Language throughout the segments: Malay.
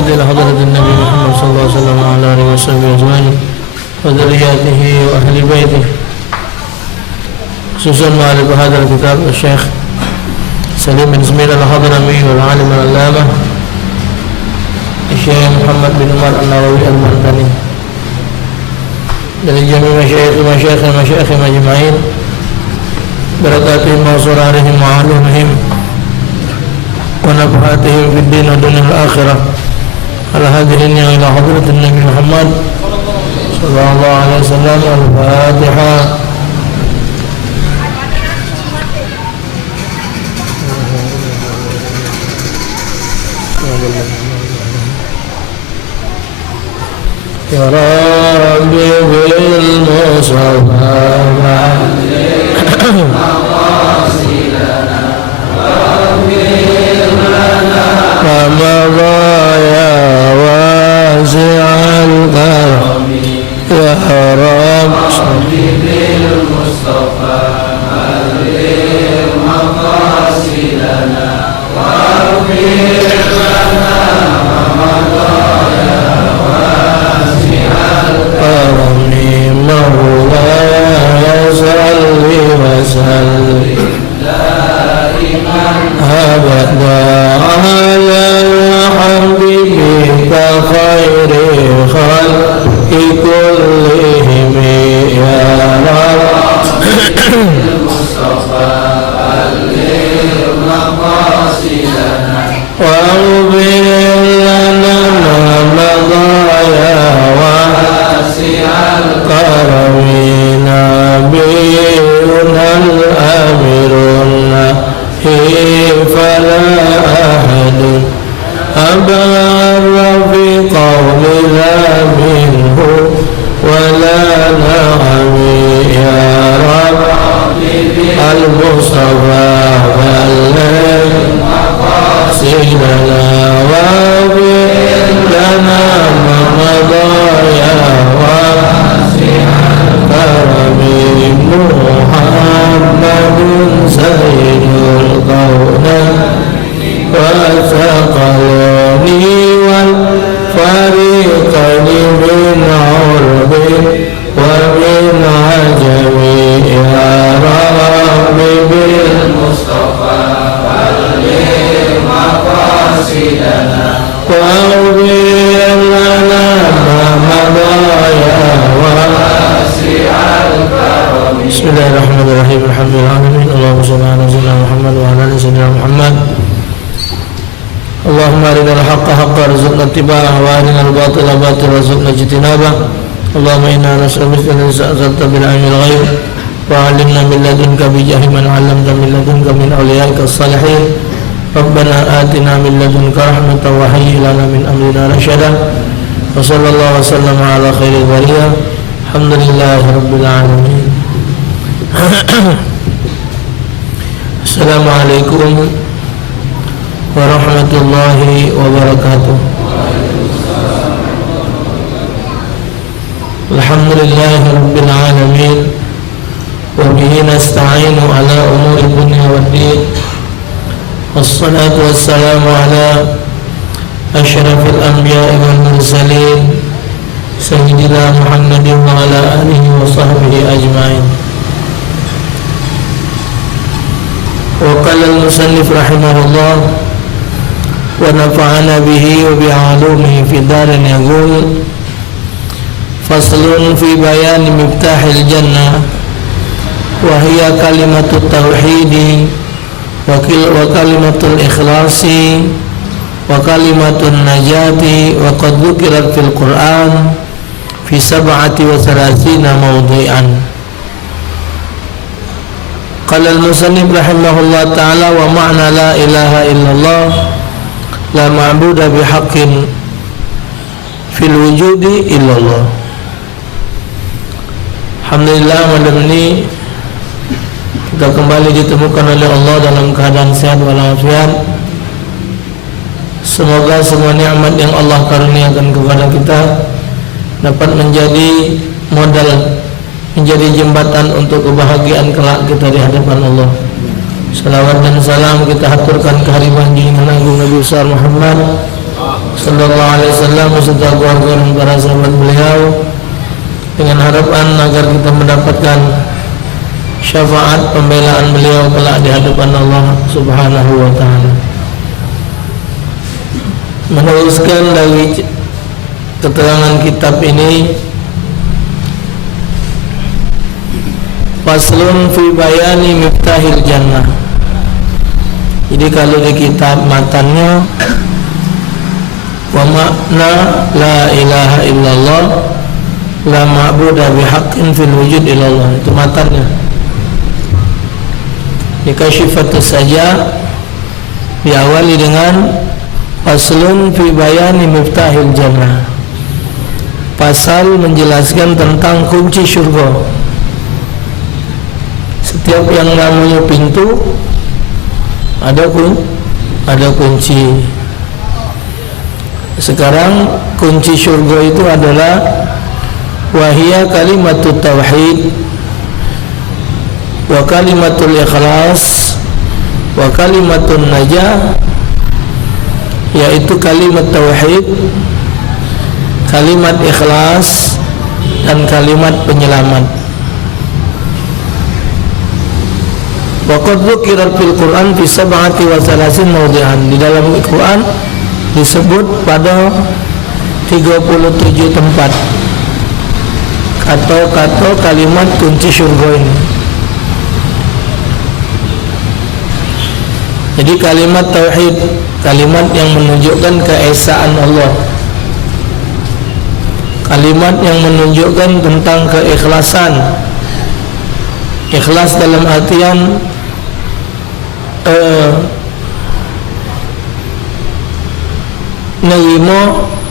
محمد إلى حضرة النبي محمد صلى الله عليه وسلم وعلى آله وصحبه أجمعين وذرياته وأهل بيته، خصوصا مؤلف هذا الكتاب الشيخ سليم بن سمير الحضرمي والعالم العلامة الشيخ محمد بن عمر النووي المدني، dari jami masyayikh majma'in barakatihim wa surarihim wa alumihim wa nafahatihim fid din wa dunia al-akhirah ala hadirin ila hadratin Nabi Muhammad sallallahu alaihi wasallam. Al-Fatihah. Ya Rabbi bil Mustafa Ramadaya wasi'al karam ya Rabbi bil Mustafa alim maqasidana waghfir lana Ramadaya wasi'al karam Mawlaya salli wa sallim abada ala habibika khairi khalqi kullihim ya Rabb Mustafa alim maqasidana wa ubil lana madaya wasi'al karami nabiyuna al-amiruna فلا أحد أبر في قول لا منه ولا نعم يا رب المصطفى بلغ مقاصدنا واغفر لنا ما مضى يا واسع الكرم محمد سيد الكونين والثقلين والفريقين من عرب ومن عجم يا رب بالمصطفى بلغ مقاصدنا واغفر لنا ما مضى يا واسع الكرم. بسم الله الرحمن الرحيم. الحمد لله اللهم صل على سيدنا محمد وعلى ال سيدنا محمد. اللهم أرنا الحق حقا وارزقنا اتباعه وأرنا الباطل باطلا وارزقنا اجتنابه. اللهم إنا نسألك أن تسألت بالعلم الغيب وعلمنا من لدنك بجاه من علمت من لدنك من أوليائك الصالحين. ربنا آتنا من لدنك رحمة وهيئ لنا من أمرنا رشدا. وصلى الله وسلم على خير البرية. الحمد لله رب العالمين. Assalamualaikum warahmatullahi wabarakatuh. Alhamdulillahi rabbil alamin wa bihi nasta'inu ala umuri dunya waddin. Wassalatu wassalamu ala asyrafil anbiya'i wal mursalin sayyidina Muhammadin wa ala alihi wa sahbihi ajma'in. وقال المصنف رحمه الله ونفعنا به وبعلومه في دار يقول فصل في بيان مفتاح الجنة وهي كلمة التوحيد وكلمة الإخلاص وكلمة النجاة وقد ذكرت في القرآن في 37 موضعا. قال المصنف رحمه الله تعالى ومعنى لا إله إلا الله لا معبود بحق في الوجود إلا الله. Alhamdulillah, malam ini kita kembali ditemukan oleh Allah dalam keadaan sehat walafiat. Semoga semua nikmat yang Allah karuniakan kepada kita dapat menjadi modal, menjadi jembatan untuk kebahagiaan kelak kita di hadapan Allah. Salawat dan salam kita haturkan kehadiran junjungan agung Nabi besar Muhammad sallallahu alaihi wasallam beserta keluarga dan para sahabat beliau, dengan harapan agar kita mendapatkan syafaat pembelaan beliau kelak di hadapan Allah Subhanahu wa taala. Meneruskan dari keterangan kitab ini, faslun fi bayani miftahil jannah. Jadi kalau di kitab matannya wa makna la ilaha illallah la ma'buda bihaqqin fil wujud illallah, itu matannya. Di Kasyifatus Saja diawali dengan faslun fi bayani miftahil jannah, pasal menjelaskan tentang kunci surga. Setiap yang namanya pintu ada kunci. Sekarang kunci surga itu adalah wahia kalimatut tauhid wa kalimatul ikhlas wa kalimatun najah, yaitu kalimat tauhid, kalimat ikhlas, dan kalimat penyelamat. Wa qad dzukira fil Qur'an fi sab'ati wa salasin mawdi'an. Di dalam Al-Qur'an disebut pada 37 tempat kata-kata kalimat kunci surga ini. Jadi kalimat tauhid, kalimat yang menunjukkan keesaan Allah, kalimat yang menunjukkan tentang keikhlasan. Ikhlas dalam artian nerima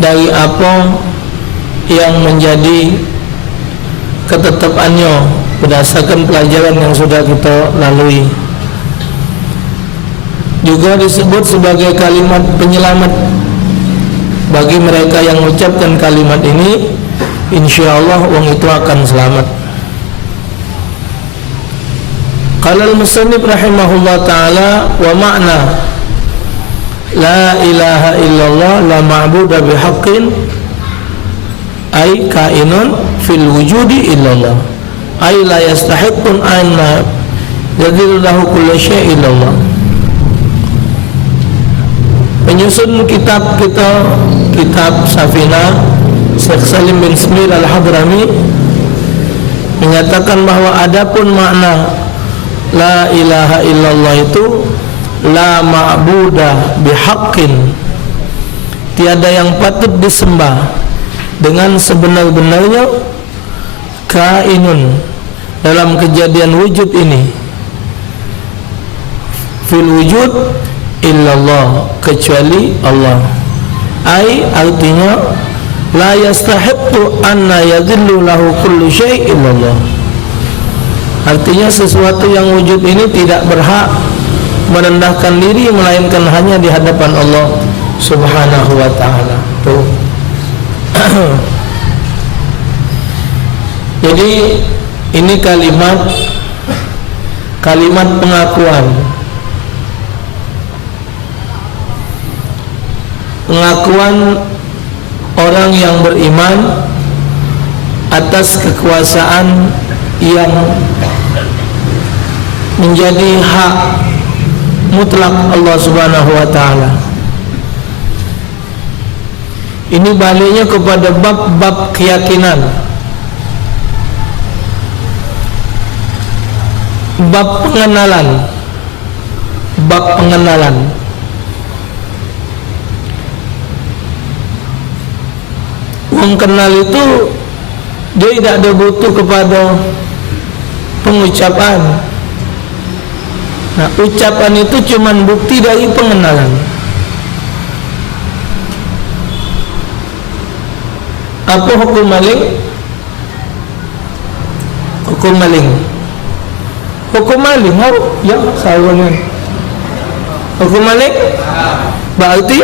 dari apa yang menjadi ketetapannya berdasarkan pelajaran yang sudah kita lalui. Juga disebut sebagai kalimat penyelamat bagi mereka yang mengucapkan kalimat ini, insyaallah orang itu akan selamat. Qala al-musannif rahimahullah ta'ala wa ma'na la ilaha illallah la ma'buda bihaqqin ay kainun fil wujudi illallah ay la yastahiqqun anna yadillahu kulli syai' illallah. Penyusun kitab kita, kitab Safinah, Syekh Salim bin Smir al-Hadrami menyatakan bahwa adapun makna la ilaha illallah itu la ma'budah bihaqqin, tiada yang patut disembah dengan sebenar-benarnya, kainun, dalam kejadian wujud ini, fil wujud illallah, kecuali Allah. Ai artinya la yastahiqqu anna yadhillu lahu kullu syai' illallah. Artinya sesuatu yang wujud ini tidak berhak merendahkan diri melainkan hanya di hadapan Allah Subhanahu wa taala. Tuh. Jadi ini kalimat pengakuan. Pengakuan orang yang beriman atas kekuasaan yang menjadi hak mutlak Allah Subhanahu wa taala. Ini baliknya kepada bab-bab keyakinan, bab pengenalan. Orang kenal itu dia tidak ada butuh kepada pengucapan. Nah, ucapan itu cuma bukti dari pengenalan. Apa hukum maling? Hukum maling, ya sahabat. Hukum maling berarti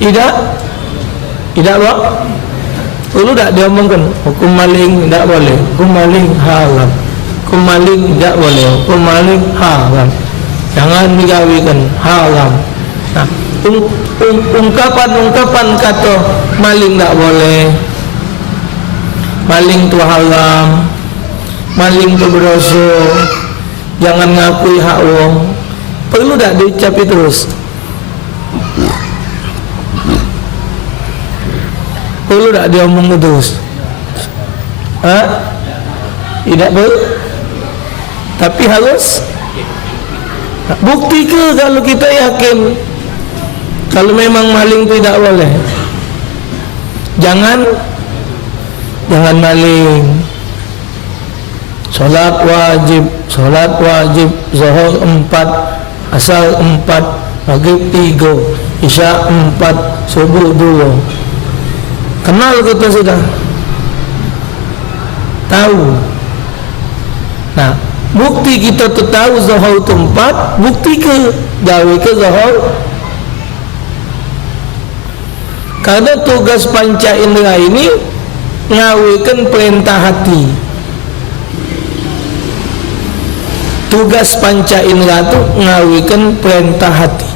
tidak apa? Dulu tak diomongkan hukum maling tidak boleh, hukum maling haram, hukum maling tidak boleh, hukum maling haram, jangan digawikan, haram. Nah, ungkapan-ungkapan kata maling tak boleh, maling tu haram, maling tu berdosa, jangan ngakui hak orang, perlu tak diucapi terus? Perlu tak dia omong terus? Tidak perlu. Tapi harus bukti ke kalau kita yakin kalau memang maling tidak boleh? Jangan maling. Solat wajib Zuhur 4, Asar 4, Maghrib 3, Isya 4, Subuh 2. Kenal kita sudah tahu. Nah, bukti kita tu tahu Zuhur tu 4, bukti ke gawe ke Zuhur? Karena tugas panca indera ini ngawikan perintah hati. Tugas panca indera tu ngawikan perintah hati.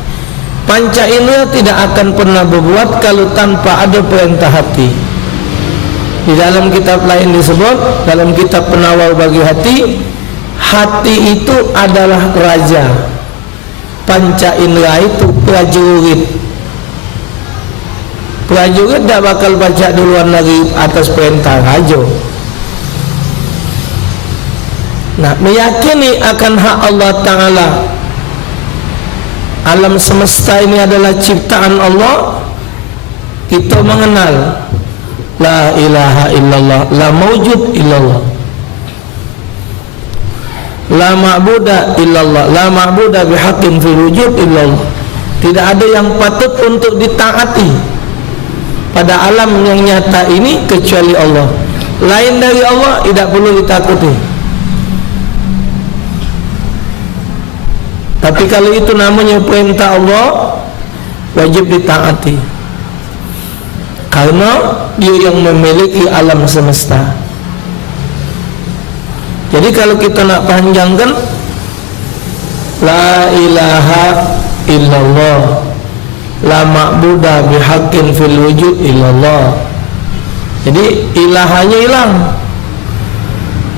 Panca indera tidak akan pernah berbuat kalau tanpa ada perintah hati. Di dalam kitab lain disebut, dalam kitab Penawar bagi hati, hati itu adalah raja, panca indera itu prajurit. Prajurit tak bakal baca duluan lagi atas perintah raja. Nah, meyakini akan hak Allah Ta'ala, alam semesta ini adalah ciptaan Allah, kita mengenal la ilaha illallah, la mawjud illallah, la ma'buda illallah, la ma'buda bihaqqin fil wujud illallah. Tidak ada yang patut untuk ditaati pada alam yang nyata ini kecuali Allah. Lain dari Allah tidak perlu ditakuti. Tapi kalau itu namanya perintah Allah, wajib ditaati, karena dia yang memiliki alam semesta. Jadi kalau kita nak panjangkan, la ilaha illallah, la ma'buda bihaqqin fil wujud illallah. Jadi ilahanya hilang.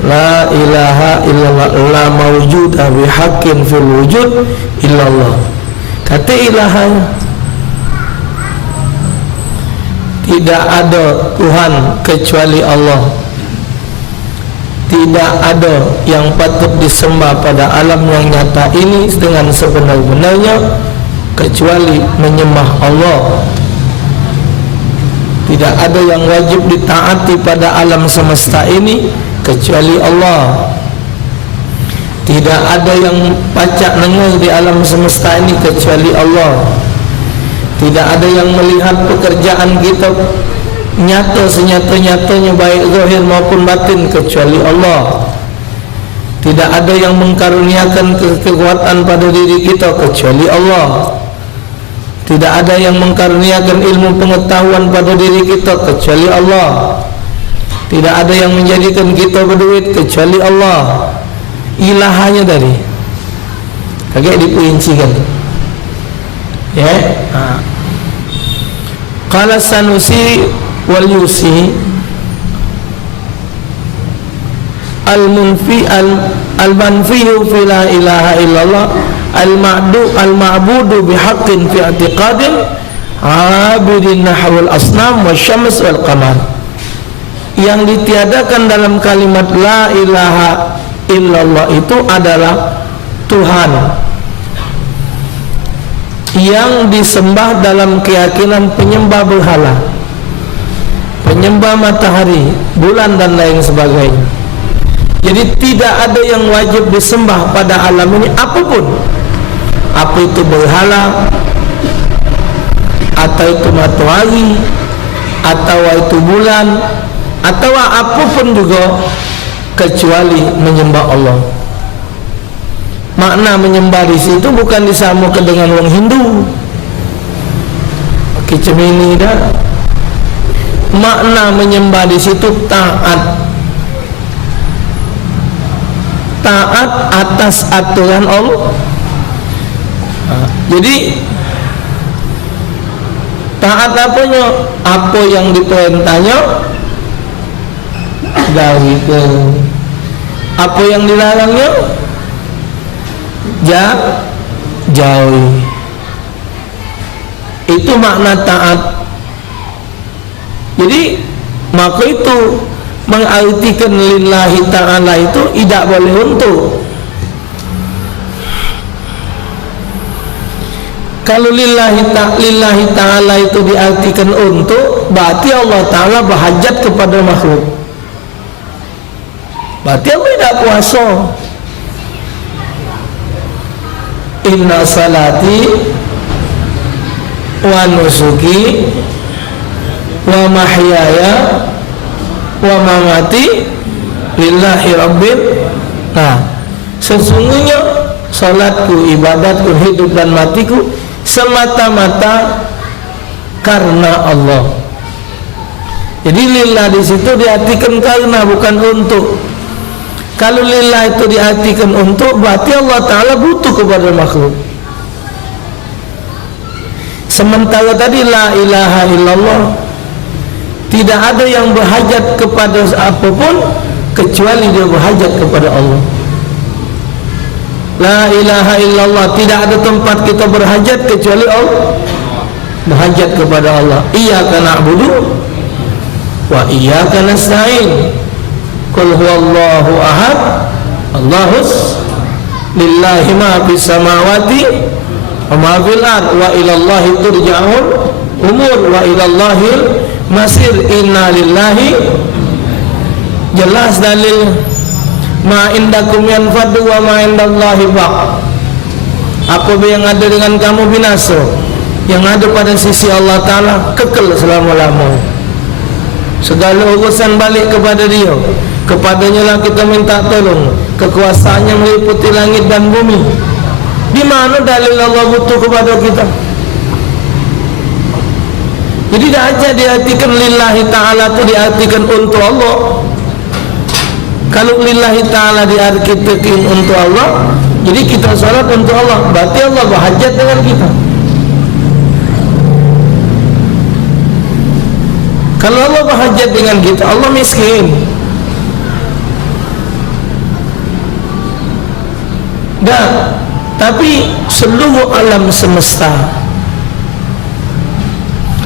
La ilaha illallah, la mawjuda bihaqqin fil wujud illallah. Kata ilahanya, tidak ada Tuhan kecuali Allah. Tidak ada yang patut disembah pada alam yang nyata ini dengan sebenar-benarnya kecuali menyembah Allah. Tidak ada yang wajib ditaati pada alam semesta ini kecuali Allah. Tidak ada yang pacak nengur di alam semesta ini kecuali Allah. Tidak ada yang melihat pekerjaan kita nyata senyata-nyatanya, baik zahir maupun batin, kecuali Allah. Tidak ada yang mengkaruniakan kekuatan pada diri kita kecuali Allah. Tidak ada yang mengkaruniakan ilmu pengetahuan pada diri kita kecuali Allah. Tidak ada yang menjadikan kita berduit kecuali Allah. Ilahanya tadi agak diperincikan, ya. Qala Sanusi wal Yusi al-munfi al-manfiyu fi la ilaha illallah al-ma'budu bihaqqin fi i'tiqadin abidin nahwal asnam wasyams wal qamar. Yang ditiadakan dalam kalimat la ilaha illallah itu adalah Tuhan yang disembah dalam keyakinan penyembah berhala, penyembah matahari, bulan dan lain sebagainya. Jadi tidak ada yang wajib disembah pada alam ini apapun, apa itu berhala, atau itu matahari, atau itu bulan, atau apapun juga, kecuali menyembah Allah. Makna menyembah di situ bukan disamakan dengan orang Hindu, kecemini dah. Makna menyembah di situ taat, taat atas aturan Allah. Jadi Taat apanya? Apa yang diperintahnya jauhikan, apa yang dilarangnya jauhi. Itu makna taat. Jadi maka itu mengartikan lillahi ta'ala itu tidak boleh untuk. Kalau lillahi ta'ala itu diartikan untuk, berarti Allah ta'ala berhajat kepada makhluk, berarti Allah tidak kuasa. Inna salati wa nusuki wa mahyaya wa mamati lillahi rabbil. Nah, sesungguhnya salatku, ibadatku, hidup dan matiku semata-mata karena Allah. Jadi lillah di situ diartikan karena, bukan untuk. Kalau lillah itu diartikan untuk, berarti Allah Ta'ala butuh kepada makhluk. Sementara tadi la ilaha illallah, tidak ada yang berhajat kepada apapun kecuali dia berhajat kepada Allah. La ilaha illallah, tidak ada tempat kita berhajat kecuali Allah, berhajat kepada Allah. Iyyaka na'budu wa iyyaka nasta'in. Qul huwallahu ahad, Allahus lillahi ma fis samawati wa ma fil ard wa ilallahi turja'ul umur wa ilallahil masir. Inna lillahi, jelas dalil. Ma indakum yanfadu wa ma indallahi baq. Apa yang ada dengan kamu binasa, yang ada pada sisi Allah Ta'ala kekal selama-lamanya. Segala urusan balik kepada Dia, kepadanya lah kita minta tolong. Kekuasaannya meliputi langit dan bumi. Di mana dalil Allah butuh kepada kita? Jadi tidak aja diartikan lillahi ta'ala itu diartikan untuk Allah. Kalau lillahi ta'ala diartikan untuk Allah, jadi kita salat untuk Allah, berarti Allah berhajat dengan kita. Kalau Allah berhajat dengan kita, Allah miskin. Dan tapi seluruh alam semesta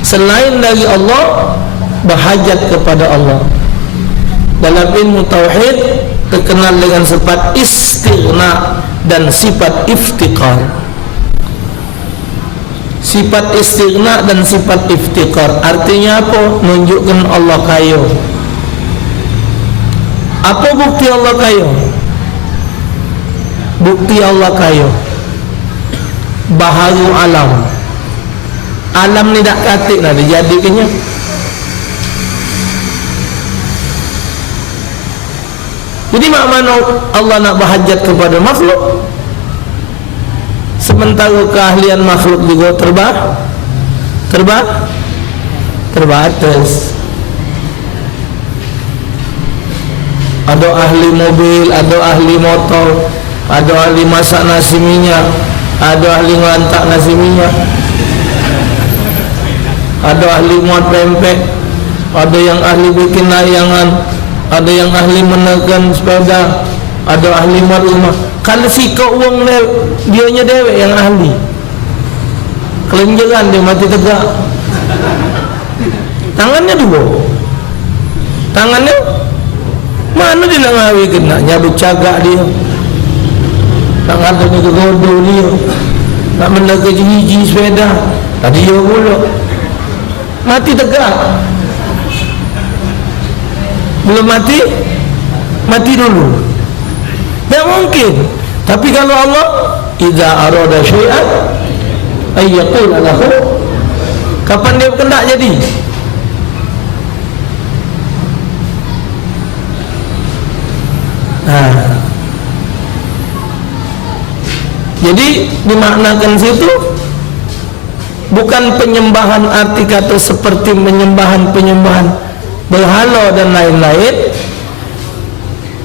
selain dari Allah berhajat kepada Allah. Dalam ilmu tauhid terkenal dengan sifat istighna dan sifat iftiqar. Sifat istighna dan sifat iftiqar artinya apa? Menunjukkan Allah kaya. Apa bukti Allah kaya? Bukti Allah kaya baharu alam. Alam ni tak katik lah dijadikannya. Jadi makna Allah nak berhajat kepada makhluk, sementara keahlian makhluk juga terbatas. Ada ahli mobil, ada ahli motor, ada ahli masak nasi minyak, ada ahli ngantak nasi minyak, ada ahli muat pempek, ada yang ahli bikin layangan, ada yang ahli menekan sepeda, ada ahli muat rumah. Kalau sikap uang dianya dewek yang ahli, kelenjaran dia mati tegak, tangannya dua, tangannya mana dia nak ngawi kena nyabut cagak dia, nak ngadanya ke godoh dia, nak menekan hiji sepeda, tadi dia pula mati tegak. Belum mati, mati dulu. Tak mungkin. Tapi kalau Allah idza arada syai'an ay yaqul lahu, kapan dia berkehendak jadi? Jadi dimaknakan situ bukan penyembahan arti kata seperti penyembahan berhala dan lain-lain,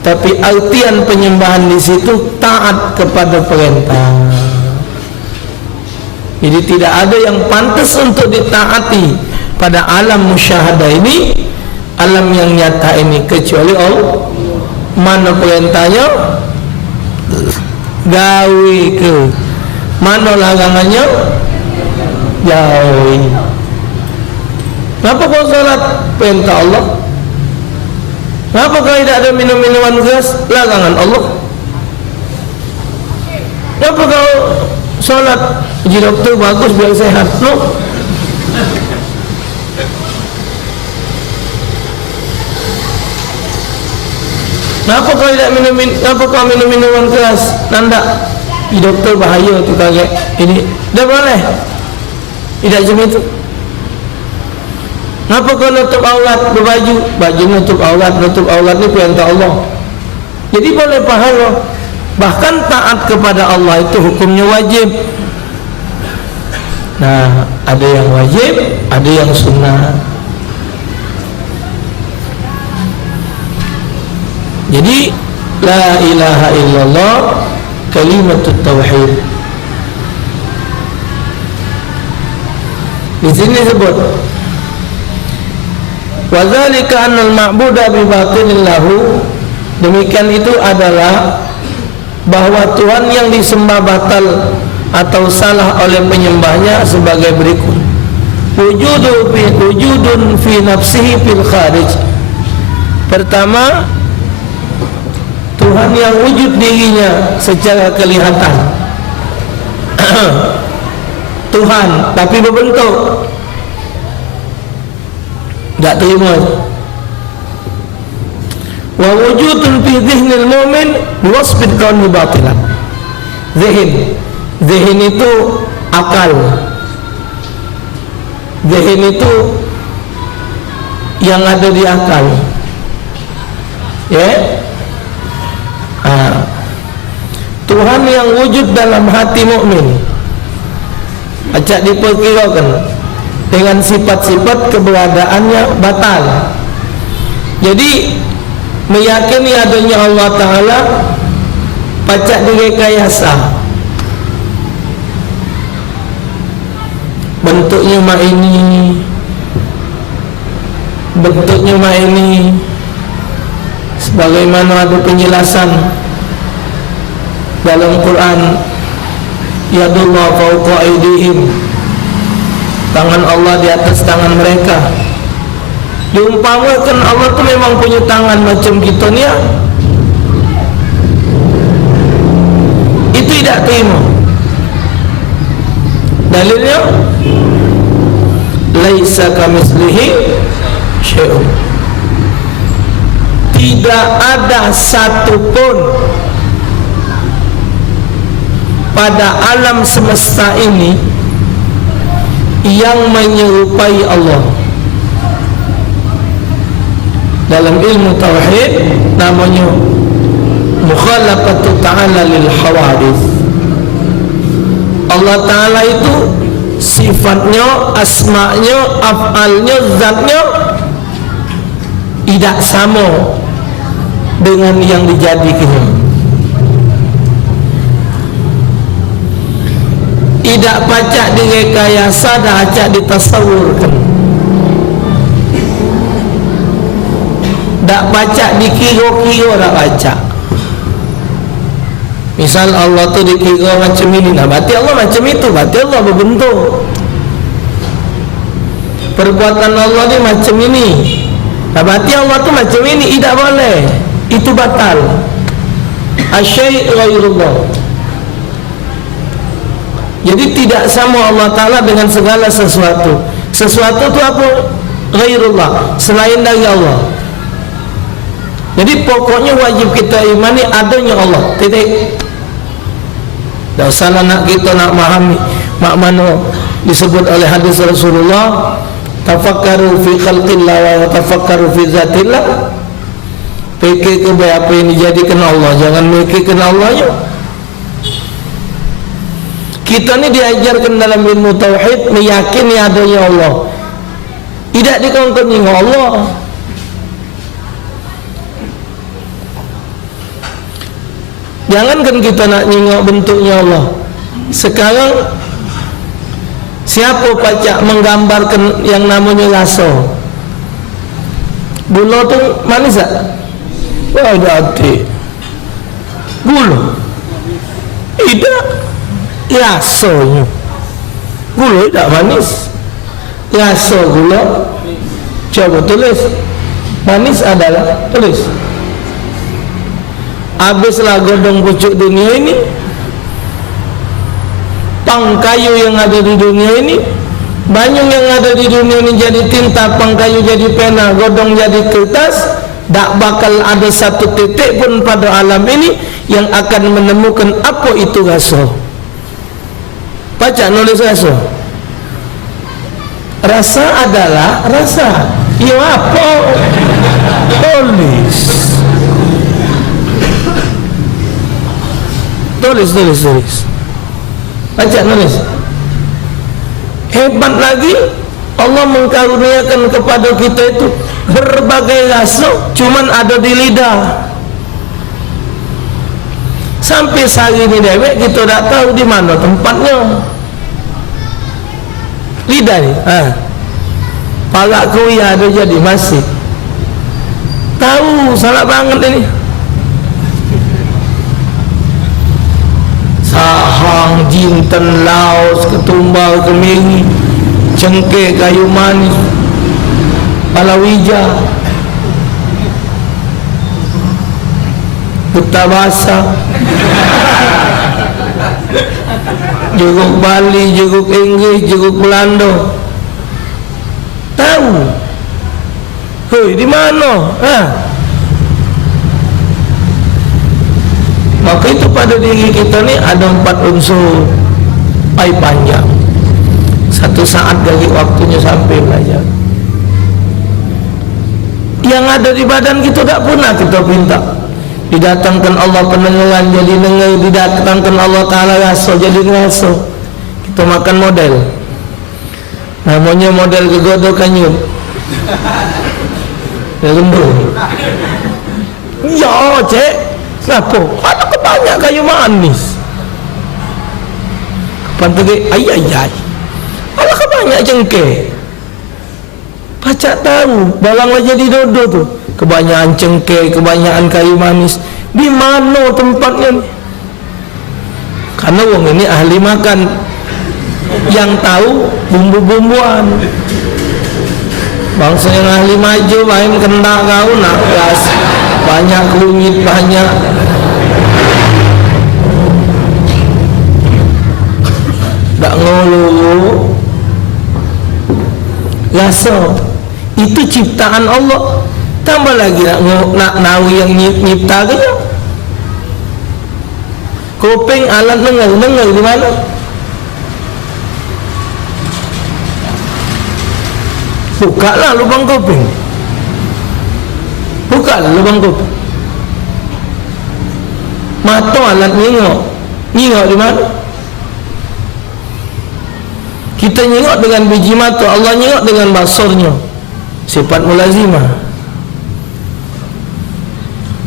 tapi artian penyembahan di situ taat kepada perintah. Jadi tidak ada yang pantas untuk ditaati pada alam musyahadah ini, alam yang nyata ini, kecuali Allah. Mana perintahnya gawe ke, mana larangannya jauhi. Kenapa kau salat? Perintah Allah. Kenapa kau tidak ada minum-minuman keras? Larangan Allah. Kenapa kau salat? Ji doktor bagus biar sehat. No. Kenapa kau tidak minum minuman keras? Nanda, di doktor bahaya tu kaget. Ini dah boleh. Tidak macam itu. Kenapa kau nutup aurat berbaju? Baju nutup aurat ni perintah Allah. Jadi boleh pahala. Bahkan taat kepada Allah itu hukumnya wajib. Nah, ada yang wajib, ada yang sunnah. Jadi la ilaha illallah kalimatut tauhid. Di sini sebut wa dzalika annal ma'buda bi batinillahu, demikian itu adalah bahwa Tuhan yang disembah batal atau salah oleh penyembahnya sebagai berikut. Wujudun fi nafsihi fil kharij. Pertama, Tuhan yang wujud dirinya secara kelihatan. Tuhan tapi berbentuk. Tak terima. Wa wujudun fi dhihnil mu'min wasfid kauni batilan. Zihin itu akal. Zihin itu yang ada di akal. Ya. Tuhan yang wujud dalam hati mukmin acak diperkirakan dengan sifat-sifat keberadaannya batal. Jadi meyakini adanya Allah Ta'ala pacak direkayasa, bentuknya mak ini sebagaimana ada penjelasan dalam Quran, yadullah fawqa aydihim, tangan Allah di atas tangan mereka. Diumpamakan Allah tu memang punya tangan macam kita ni, itu tidak terima. Dalilnya laisa kamitslihi syai'un, tidak ada satu pun pada alam semesta ini yang menyerupai Allah. Dalam ilmu tauhid namanya mukhalafatu ta'ala lil hawadith. Allah Ta'ala itu sifatnya, asma'nya, af'alnya, zatnya tidak sama dengan yang dijadikannya. Tidak pacak direkayasa, dah acak ditasawurkan, tak pacak dikira-kira, tak pacak. Misal Allah tu dikira macam ini, nah berarti Allah macam itu, berarti Allah berbentuk. Perbuatan Allah ni macam ini, nah berarti Allah tu macam ini, tidak boleh, itu batal. Asyai' ghairullah. Jadi tidak sama Allah Ta'ala dengan segala sesuatu. Sesuatu itu apa? Ghairullah, selain dari Allah. Jadi pokoknya wajib kita imani adanya Allah. Titik. Tak usahlah nak kita nak memahami mak mana disebut oleh hadis Rasulullah, tafakkaru fi khalqillah wa tafakkaru fi zatillah. Fikir ke apa yang dijadikan Allah, jangan mikirkan Allahnya. Kita ni diajarkan dalam ilmu tauhid meyakini adanya Allah, tidak dikongkong dengan Allah. Jangankan kita nak nyingok bentuknya Allah, sekarang Siapa pacak menggambarkan yang namanya rasa? Gula tu manis tak? Wah, adik. Gula. Tidak. Rasanya. Gula tidak manis. Rasa gula. Coba tulis. Manis adalah, tulis. Habislah godong pucuk dunia ini. Pang kayu yang ada di dunia ini, banyung yang ada di dunia ini jadi tinta, pang kayu jadi pena, godong jadi kertas. Tak bakal ada satu titik pun pada alam ini yang akan menemukan apa itu rasa. Baca nulis rasa. Rasa adalah rasa. Ya apa? Tulis. Tulis. Baca nulis. Hebat lagi, Allah mengkaruniakan kepada kita itu berbagai rasa, cuman ada di lidah. Sampai sehari ini dewek kita tak tahu di mana tempatnya. Lidah ni. Parak kuya ada jadi masih. Tahu salah banget ini. Sahang, jinten, laos, ketumbar, kemiri, cengkeh, kayu manis, palawija, putah basah, jeruk Bali, jeruk Inggris, jeruk Belanda. Tahu? Hei, di mana? Maka itu pada diri kita ni ada 4 unsur. Pai panjang. Satu saat lagi waktunya sampai belajar. Yang ada di badan kita tak pernah kita minta. Didatangkan Allah pendengaran jadi dengar, didatangkan Allah Ta'ala rasa jadi rasa. Kita makan model. Namanya model kegodo kanyut. Rendu. Ya, cek. Kenapa? Ada kebanyak kayu manis. Pantai ayai. Ada kebanyak cengkeh. Pacak tahu balanglah jadi dodo tu. Kebanyakan cengkeh, kebanyakan kayu manis. Di mana tempatnya ni? Karena orang ini ahli makan. Yang tahu bumbu-bumbuan. Bangsa yang ahli maju main kena kau nak gas. Banyak kunyit, banyak tak ngulu rasa. Itu ciptaan Allah. Tambah lagi nak nawi yang nyipta ke? Kuping alat dengar di mana? Bukalah lubang kuping. Bukalah lubang kuping. Mata alat nyengok. Nyengok di mana? Kita nyengok dengan biji mata, Allah nyengok dengan basornya. Sifat mulazimah.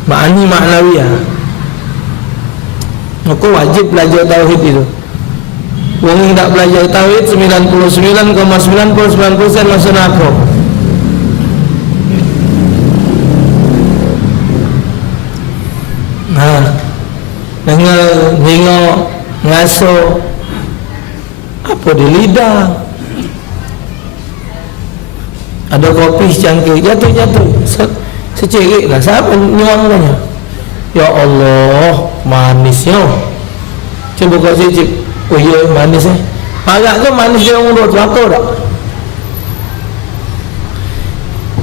Ma'ani ma'nawiyah. Maka wajib belajar tauhid itu. Orang yang tak belajar tauhid 99,99% masuk neraka. Dengar, tengok, ngasuh apa di lidah. Ada kopi secangkir, jatuh secerik lah. Siapa nyuangnya? Ya Allah, manisnya. Coba kau cicip. Oh iya, manis Parak ke manis dia orang buat apa tak?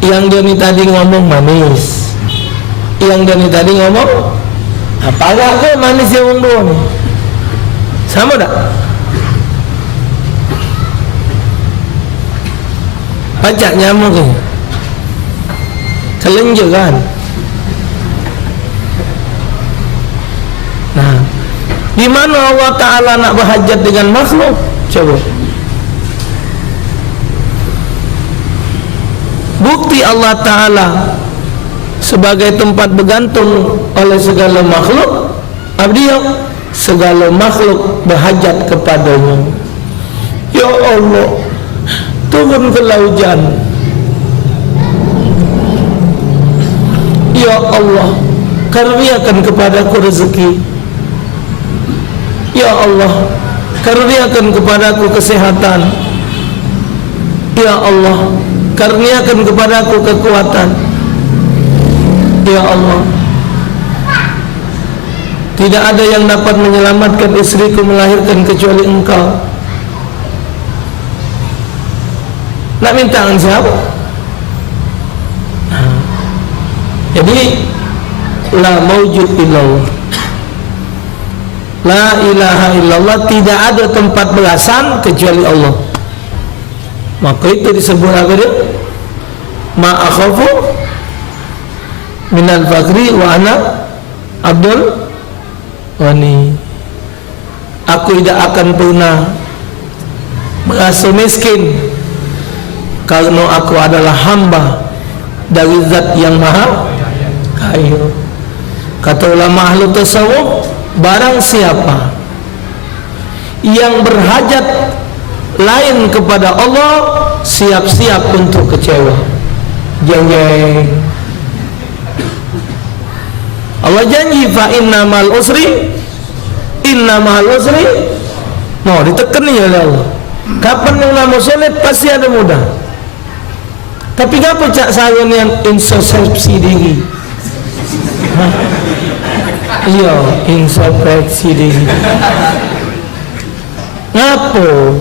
Yang dia ni tadi ngomong manis. Yang dia ni tadi ngomong parak ke manis dia orang dua ni? Sama tak? Pacak nyamuk ke? Kelenjer kan? Nah, di mana Allah Ta'ala nak berhajat dengan makhluk? Coba. Bukti Allah Ta'ala sebagai tempat bergantung oleh segala makhluk. Abdiya segala makhluk berhajat kepadanya. Ya Allah, turunkanlah hujan. Ya Allah, karuniakan kepadaku rezeki. Ya Allah, karuniakan kepadaku kesehatan. Ya Allah, karuniakan kepadaku kekuatan. Ya Allah, tidak ada yang dapat menyelamatkan istriku melahirkan kecuali Engkau. Nak minta dengan siapa? Jadi la maujud illallah, la ilaha illallah, tidak ada tempat belasan kecuali Allah. Maka itu disebut apa dia? Ma akhafu minal fakri wa ana abdul ghani. Aku tidak akan pernah merasa miskin karena aku adalah hamba dari zat yang maha kaya. Kata ulama ahli tasawuf, barang siapa yang berhajat lain kepada Allah, siap-siap untuk kecewa. Jeng-jeng. Allah janji fa inna ma'al usri mau ditekan ya Allah. Kapan yang nama sulit pasti ada mudah. Tapi ngapa cak saya yang introspeksi diri? Iya, introspeksi diri. Ngapo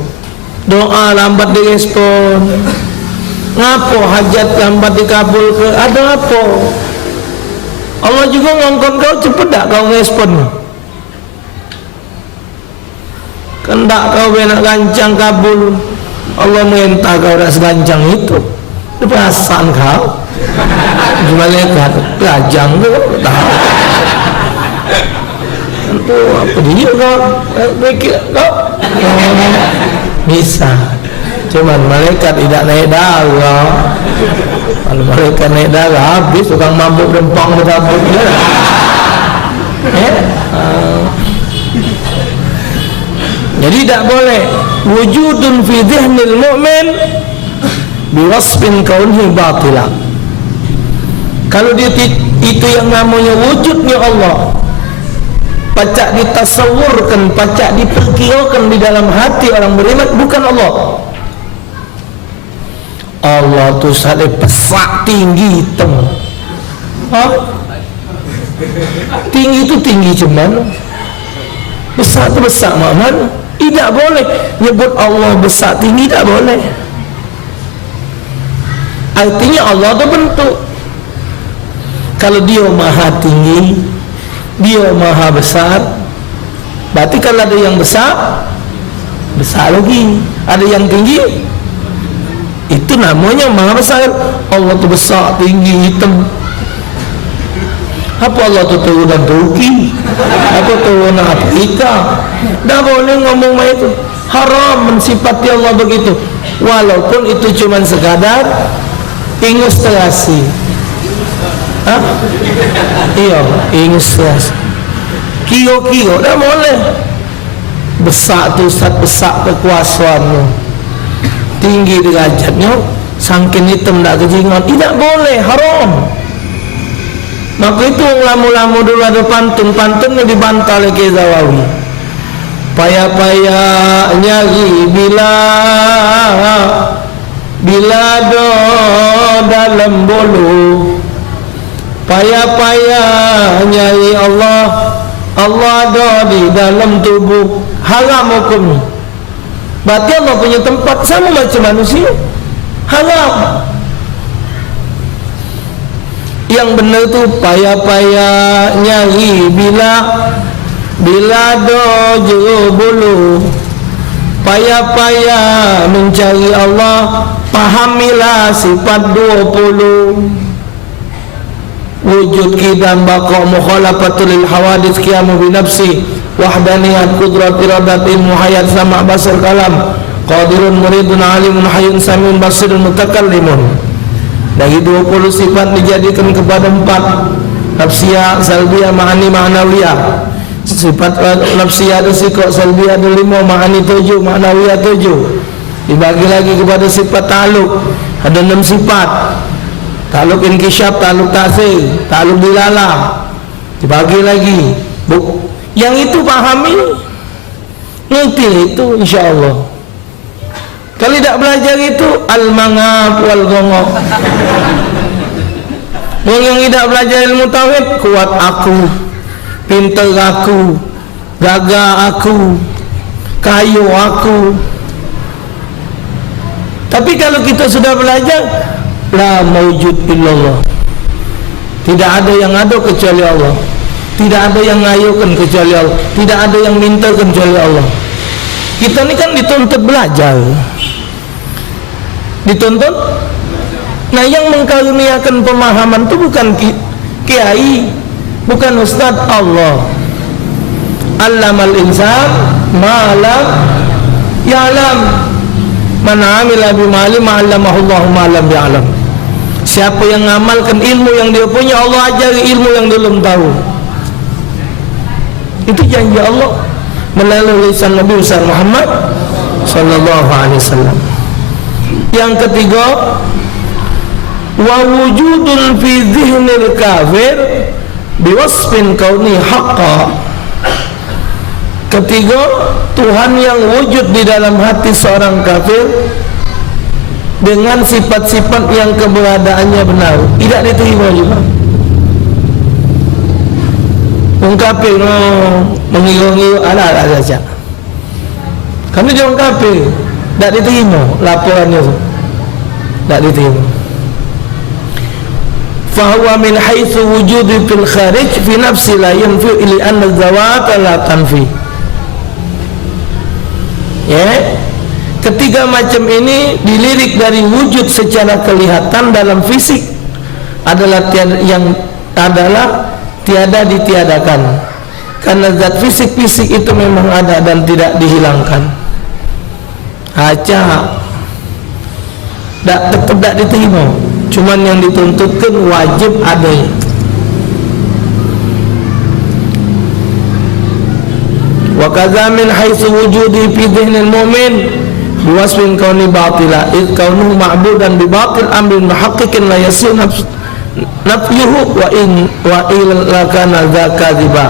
doa lambat direspon? Ngapo hajat lambat dikabul ke? Ada apa? Allah juga ngongkon kau cepet tak kau respon? Kendak kau benak gancang kabul, Allah minta kau dah segancang itu. Itu perasaan kau. Malaikat gajang tu tahu. Itu apa dia kau? Mikir kau? Bisa. Cuman malaikat tidak naik darah. Kalau malaikat naik darah habis tukang mabuk rempang bertabut dia. Jadi tak boleh wujudun fi dhihnil mu'min biwasfin kaunhi batila. Kalau dia itu yang namanya wujudnya Allah, pacak ditasawurkan, pacak diperkirakan di dalam hati orang beriman, bukan Allah. Allah tu sadar pesak tinggi hitam. Tinggi itu tinggi cuman, besar tu besar mana? Tidak boleh nyebut Allah besar tinggi, tak boleh. Artinya Allah tu bentuk. Kalau dia maha tinggi, dia maha besar, berarti kalau ada yang besar, besar lagi. Ada yang tinggi, itu namanya maha besar. Allah tu besar, tinggi, hitam. Apa Allah tu turunan Turki? Apa turunan Afrika? Tak boleh ngomong macam itu. Haram mensifati Allah begitu. Walaupun itu cuma sekadar ilustrasi. Iya, ilustrasi. Kio-kio, tak boleh. Besar tu Ustaz, besar kekuasaanmu, tinggi derajatnya, sangkin hitam tak kejingan. Tidak boleh, haram. Maka itu lama-lama dulu ada pantun yang dibantah oleh Kezawawi. Payah-payah nyari bila do dalam bolu, payah-payah nyari Allah do di dalam tubuh. Haram hukum. Berarti Allah punya tempat sama macam manusia. Haram. Yang benar tu payah-payah nyari bila do bulu, payah-payah mencari Allah, pahamilah sifat 20. Wujud kidam baqa mukhalafatul lil hawadits qiyamu bi nafsi wahdaniyat qudrat iradat ilmu hayat sama basar kalam qadirun muridun alimun hayyun samiun basirun mutakallimun. Dari 20 sifat dijadikan kepada 4: nafsiyah, salbiyah, ma'ani, ma'nawiyah. Sifat nafsi ada sikok, salbi ada 5, ma'ani 7, ma'nawiyah 7. Dibagi lagi kepada sifat ta'aluk, ada 6 sifat. Ta'aluk inkisyaf, ta'aluk ta'sir, ta'aluk dilalah. Dibagi lagi. Yang itu pahami, ngerti itu insyaAllah. Kalau tidak belajar itu al-mangab wal-gongok. Yang tidak belajar ilmu tauhid, kuat aku, pintar aku, gagah aku, kayu aku. Tapi kalau kita sudah belajar, la maujud illallah, tidak ada yang ada kecuali Allah, tidak ada yang ngayukan kecuali Allah, tidak ada yang minta kecuali Allah. Kita ini kan dituntut belajar, dituntut. Nah, yang mengkaruniakan pemahaman itu bukan kiai, bukan ustaz, Allah. Allamal insan ma lam ya'lam. Man 'amila bima 'allamahu Allahu ma lam ya'lam. Siapa yang mengamalkan ilmu yang dia punya, Allah ajari ilmu yang dia belum tahu. Itu janji Allah melalui lisan Nabi Muhammad sallallahu alaihi wasallam. Yang ketiga, wa wujudun fi dhihnil kafir biwasfin kauni haqqa. Ketiga, Tuhan yang wujud di dalam hati seorang kafir dengan sifat-sifat yang keberadaannya benar, tidak diterima juga. Orang kafir mengiru-ngiru ala-ala saja, karena dia orang kafir, tidak diterima laporannya, tidak diterima. Fahuwa min haitsu wujudi fil kharij fi nafsi la yanfi li anna zawata la tanfi. Ya, ketiga macam ini dilirik dari wujud secara kelihatan dalam fisik adalah tiada ditiadakan, karena zat fisik itu memang ada dan tidak dihilangkan. Tetap tidak diterima. Cuman yang dituntutkan wajib ada. Wa kadza min haitsu wujudi fi dhihnil mu'min biwasfin kauni batila id kaunuhu ma'budan bi batil amrin muhaqqiqin la yasir nafyuhu wa illa kana dzakadziba.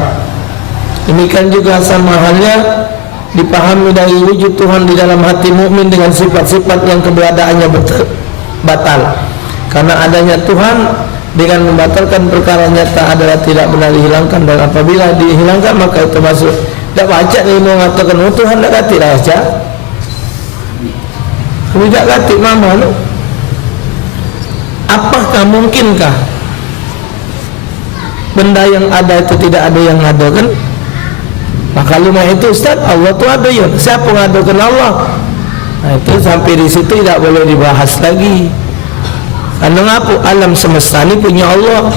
Demikian juga sama halnya dipahami dari wujud Tuhan di dalam hati mukmin dengan sifat-sifat yang keberadaannya batal. Karena adanya Tuhan dengan membatalkan perkara nyata adalah tidak benar dihilangkan, dan apabila dihilangkan maka itu masuk. Tak baca ni mengatakan Tuhan tak kata dah baca. Kamu tak kata mama tu. Apakah mungkinkah benda yang ada itu tidak ada yang ada kan? Maka lumah itu Ustaz, Allah tu ada ya. Siapa mengadakan Allah? Nah, itu sampai di situ tidak boleh dibahas lagi. Karena apa? Alam semesta ini punya Allah.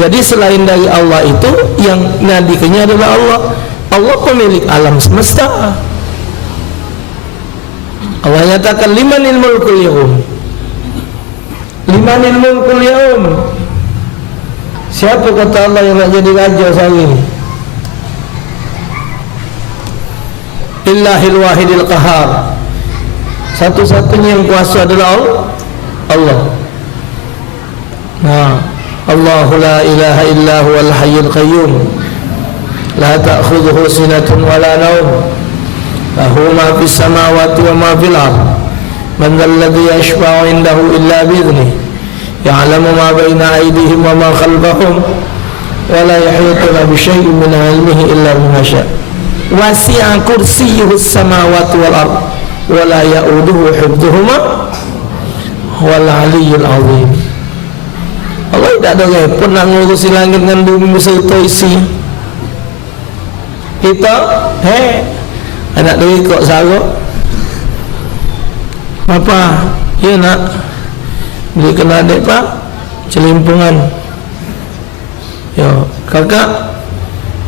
Jadi selain dari Allah itu yang nadikannya adalah Allah. Allah pemilik alam semesta. Allah nyatakan limanil mulkul yaum. Limanil mulkul yaum. Siapa kata Allah yang nak jadi raja hari ini? Illahil wahidil qahar. Satu-satunya yang kuasa adalah Allah. Nah, Allahu la ilaha illa huwal hayyul qayyum. La ta'khudhuhu sinatun wa la nawm. Lahu ma fis samawati wa ma fil ardh. Man dhal ladzi yashfa'u 'indahu illa bi idhnihi. Ya'lamu ma baina aydihim wa ma khalfahum wa la yuhituna bi syai'in min 'ilmihi illa bima syaa'. Wasi'a kursiyyuhu as-samawati wal ardh wa la ya'uduhu hifdhuhuma wal 'aliyyul 'azim. Allah tidak ada repot nak ngurusi langit dengan bumi beserta isi. Kita, anak diri kok sarok. Bapa, ya nak belikan adik pak celimpungan. Ya, kakak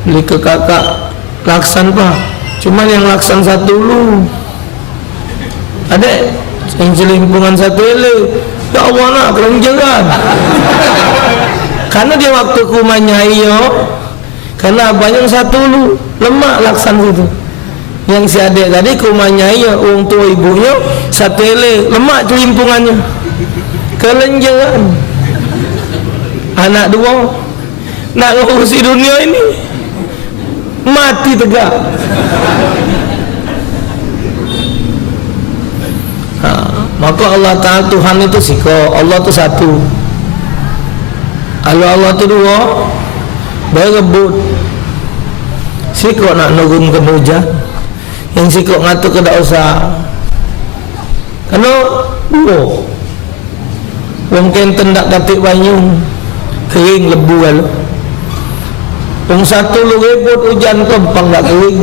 beli ke kakak laksan pak. Cuman yang laksan satu dulu. Adik yang celimpungan satu dulu. Ya Allah nak kelenjaran. Karena dia waktu ku manyai yo, Karena abang yang satu lu lemak laksan situ. Yang si adik tadi ke rumahnya ya, orang tua ibunya satu ele lemak celimpungannya. Kelenjangan. Anak dua nak ngurusi dunia ini mati tegak. Maka Allah Ta'ala Tuhan itu siko, Allah itu satu. Kalau Allah itu dua, berebut. Siko nak nurun ke hujan, yang siko ngatur ke tak usah. Karena dua, mungkin tendak katik banyu kering lebu kalau. Yang satu lu rebut hujan kempang tak kering.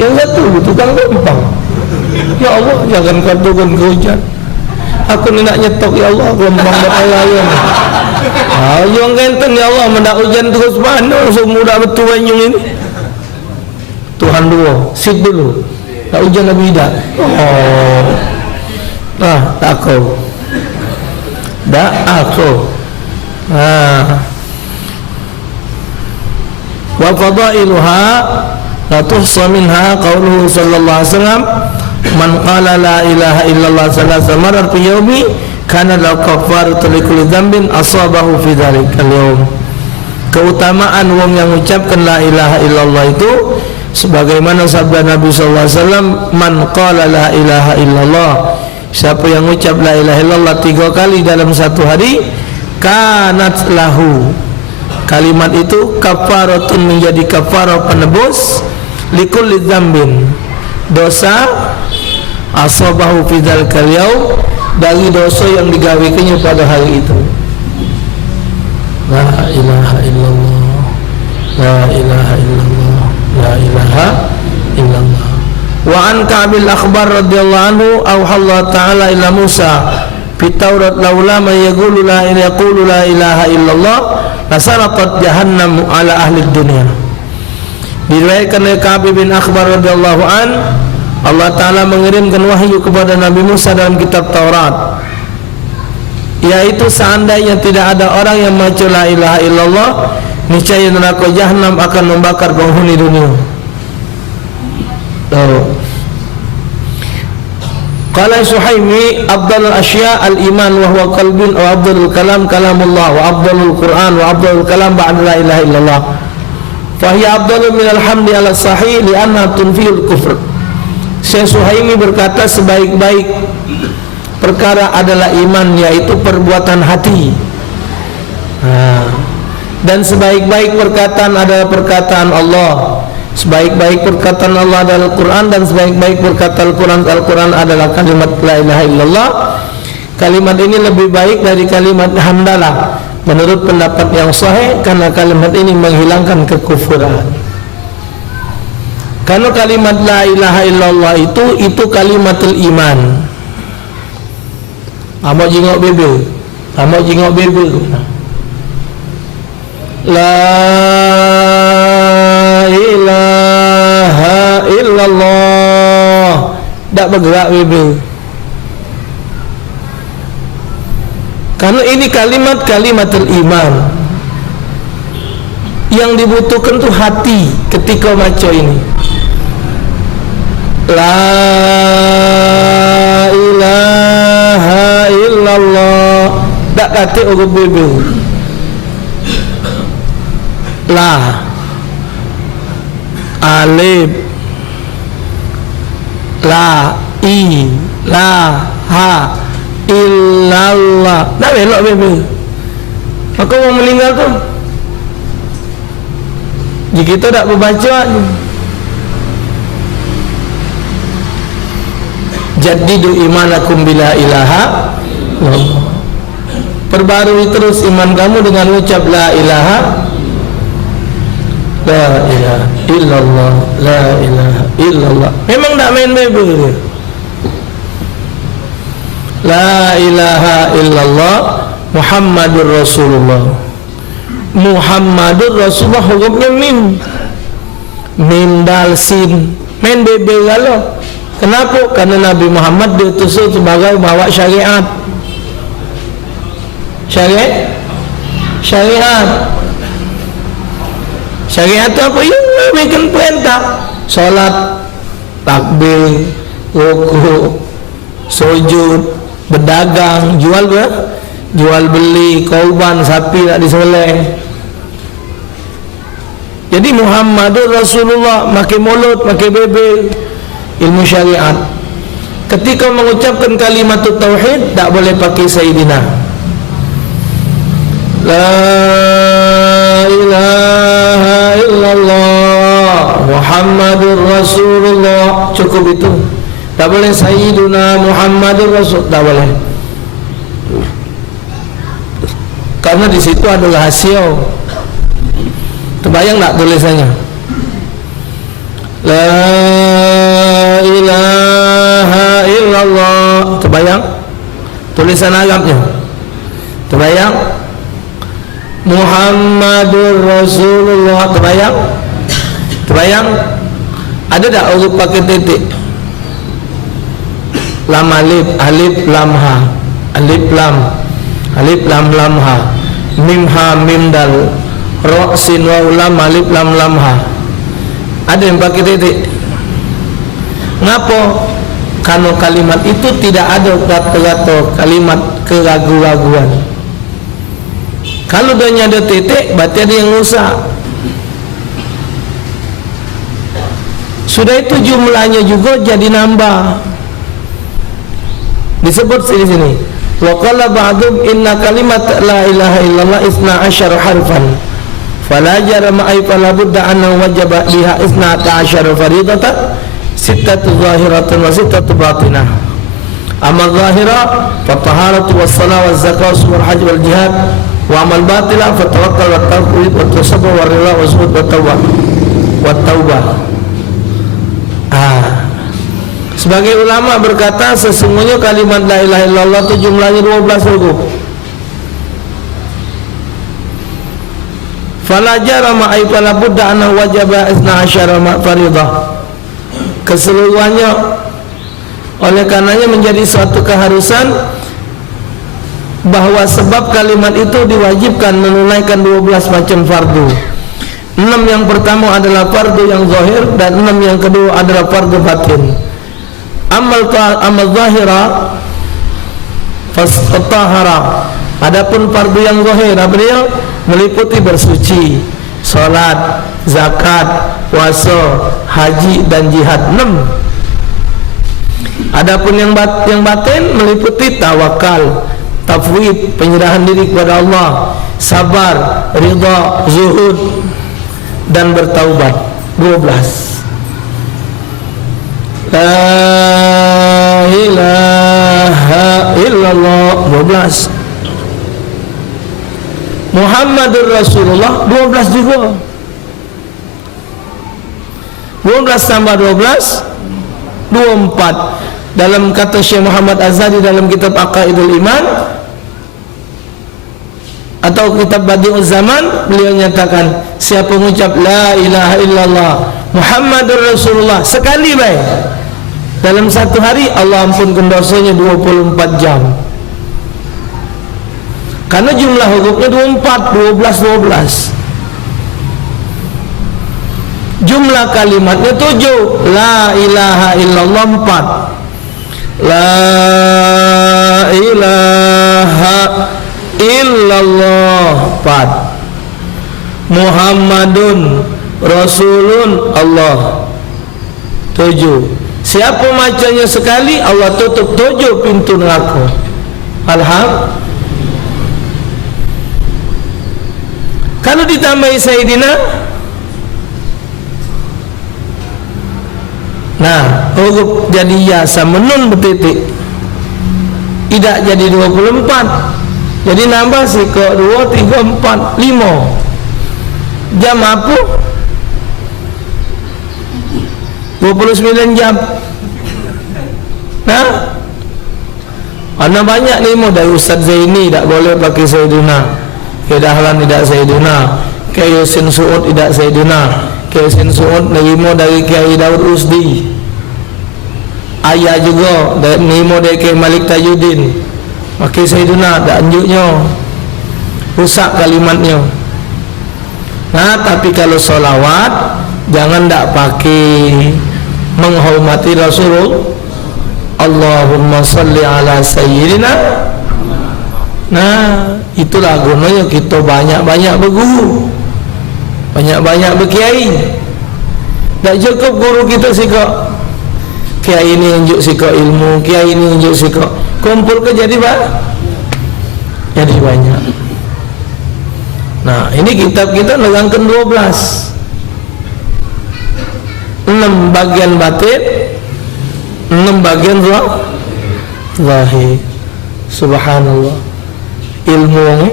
Yang satu tukang kempang. Ya Allah, jangan kau turun ke hujan. Aku ni nak nyetok ya Allah, kempang beralayan. Yang kenten ya Allah, mendak hujan terus mana semua dah betul banyu ini. Tuhan dua, sit dulu. Tak hujan Nabi dah. Oh. Tak aku. Tak aku. Wa fadailuha la tuhsa minha qauluhu sallallahu alaihi wasallam man qala la ilaha illallah salasa marar fi yawmi kana lahu kafaratu likulli dhanbin asabahu fi dhalikal yawm. Keutamaan wong yang mengucapkan la ilaha illallah itu sebagaimana sabda Nabi sallallahu alaihi wasallam, man qala la ilaha illallah, siapa yang mengucap la ilaha illallah 3 kali dalam satu hari, kanat lahu, kalimat itu kafaratun, menjadi kafarah penebus likulli dzambin, dosa asabahu fi dzalkal yaum, dari dosa yang digawekannya pada hari itu. La ilaha illallah, la ilaha illallah, la ilaha illallah. Wa an Ka'bil akhbar radhiyallahu anhu auha Allah ta'ala ila Musa fi Taurat laula ma yaqulu la ilaha illallah lasaratat jahannam ala ahli dunia. Diriwayatkan oleh Ka'b bin Akhbar radhiyallahu an, Allah Ta'ala mengirimkan wahyu kepada Nabi Musa dalam kitab Taurat, yaitu seandainya tidak ada orang yang membaca la ilaha illallah, niscaya neraka jahanam akan membakar penghuni dunia. Qala Suhaimi afdalul asya al-iman wa huwa qalbun wa afdalul kalam kalamullah wa afdalul Quran wa afdalul kalam ba'da la ilaha illallah. Fa hiya afdalu min al-hamdi ala sahih li'anna tunfil kufr. Syekh Suhaimi berkata sebaik-baik perkara adalah iman, yaitu perbuatan hati. Dan sebaik-baik perkataan adalah perkataan Allah. Sebaik-baik perkataan Allah adalah Al-Quran, dan sebaik-baik perkataan Al-Quran adalah kalimat la ilaha illallah. Kalimat ini lebih baik dari kalimat hamdalah menurut pendapat yang sahih, karena kalimat ini menghilangkan kekufuran. Karena kalimat la ilaha illallah itu kalimatul iman. Amak jingok bebe, amak jingok bebe. La ilaha illallah, tak bergerak bebe. Karena ini kalimatul iman. Yang dibutuhkan tu hati ketika baca ini. La ilaha illallah, tak kata orang bebe. La alif la i la ha illallah, tak belok bebe. Aku mau meninggal tu, jika kita tak membaca, jadidu imanakum bila ilaha illallah, perbarui terus iman kamu dengan ucap la ilaha illallah, la ilaha illallah. Memang tak main bebe dia. La ilaha illallah Muhammadur Rasulullah. Muhammadur Rasulullah hukumnya mim dal sin, main bebe galau. Kenapa? Karena Nabi Muhammad diutus sebagai bawa syariat. Syariat syariat. Syariat apa? Yang memberikan perintah. Solat, takbir, rukuk, sujud, berdagang, jual beli, korban sapi nak disembelih. Jadi Muhammadur Rasulullah makai mulut, makai bebel, ilmu syariat. Ketika mengucapkan kalimat tauhid tak boleh pakai Sayyidina. La ilaha illallah Muhammadur Rasulullah, cukup itu. Tak boleh Sayyiduna Muhammadur Rasul, tak boleh. Karena di situ ada rahasia. Terbayang tak tulisannya? La ilaha illallah. Terbayang? Tulisan Arabnya. Terbayang? Muhammadur Rasulullah. Terbayang? Terbayang? Ada tak huruf pakai titik? Lam alif, alif lam ha, alif lam lam ha, mim ha mim dal, ra sin waw lam alif lam lam ha. Ada yang pakai titik? Ngapa? Karena kalimat itu tidak ada kata-kata kalimat keraguan-raguan. Kalau dia ada titik, berarti ada yang rusak. Sudah itu jumlahnya juga jadi nambah. Disebut di sini. Wa qala ba'dhum inna kalimat la ilaha illallah 12 harfan. Fala jarama ay fala budda anna wajaba biha 12 faridatan, sittatu zahiratan wa sittatu batinah. Amal zahira fa taharatu was salat waz zakat wal hajj wal jihad, wa amal batinah fa tawakkal wa tawhid wa tasabbur wa rida wa zuhud wa tawbah. Sebagai ulama berkata sesungguhnya kalimat la ilaha illallah itu jumlahnya 12 huruf. Fala jarama ay fala budda anna wajaba 12 faridah. Keseluruhannya oleh karenanya menjadi suatu keharusan bahwa sebab kalimat itu diwajibkan menunaikan 12 macam fardu. 6 yang pertama adalah fardu yang zahir dan 6 yang kedua adalah fardu batin. Amal zahira fastatahara. Adapun fardu yang zahir apa dia? Meliputi bersuci, salat, zakat, puasa, haji dan jihad 6. Adapun yang batin meliputi tawakal, tafwid, penyerahan diri kepada Allah, sabar, ridha, zuhud dan bertaubat 12. La ilaha illallah 12. Muhammadur Rasulullah 12 juga. 12 tambah 12 24. Dalam kata Syekh Muhammad Azhari dalam kitab Aqaidul Iman atau kitab Badi'uz Zaman, beliau nyatakan siapa mengucap la ilaha illallah Muhammadur Rasulullah sekali baik dalam satu hari, Allah ampunkan dosanya 24 jam. Karena jumlah hurufnya 24, 12. Jumlah kalimatnya 7. La ilaha illallah 4. La ilaha illallah 4. Muhammadun Rasulun Allah 7. Siapa macamnya sekali, Allah tutup 7 pintu neraka. Alhamdulillah. Kalau ditambahi Sayyidina, nah huruf jadi ya sama nun bertitik, tidak jadi 24, jadi nambah sih ke 2, 3, 4, 5 jam apa? 29 jam. Nah, ada banyak lima dari Ustaz Zaini tak boleh pakai Sayyidina, ke Dahlan tidak Sayyidina, ke Yusin Su'ud tidak Sayyidina, ke Yusin Su'ud nerima dari Kiai Daud Rusdi, ayah juga nerima dari Kiai Malik Tajuddin, pakai Sayyidina tak anjuknya. rusak kalimatnya. Nah, tapi kalau solawat jangan tak pakai menghormati Rasulullah. Allahumma salli ala sayyidina. Nah, itulah gunanya kita banyak-banyak berguru, banyak-banyak berkiai. Tak cukup guru kita sikap kiai ini unjuk sikap ilmu, kiai ini unjuk sikap, kumpul ke jadi jadi banyak. Nah, ini kitab kita nerangkan 12, 6 bagian batin, 6 bagian zahir. Subhanallah, ilmu ni.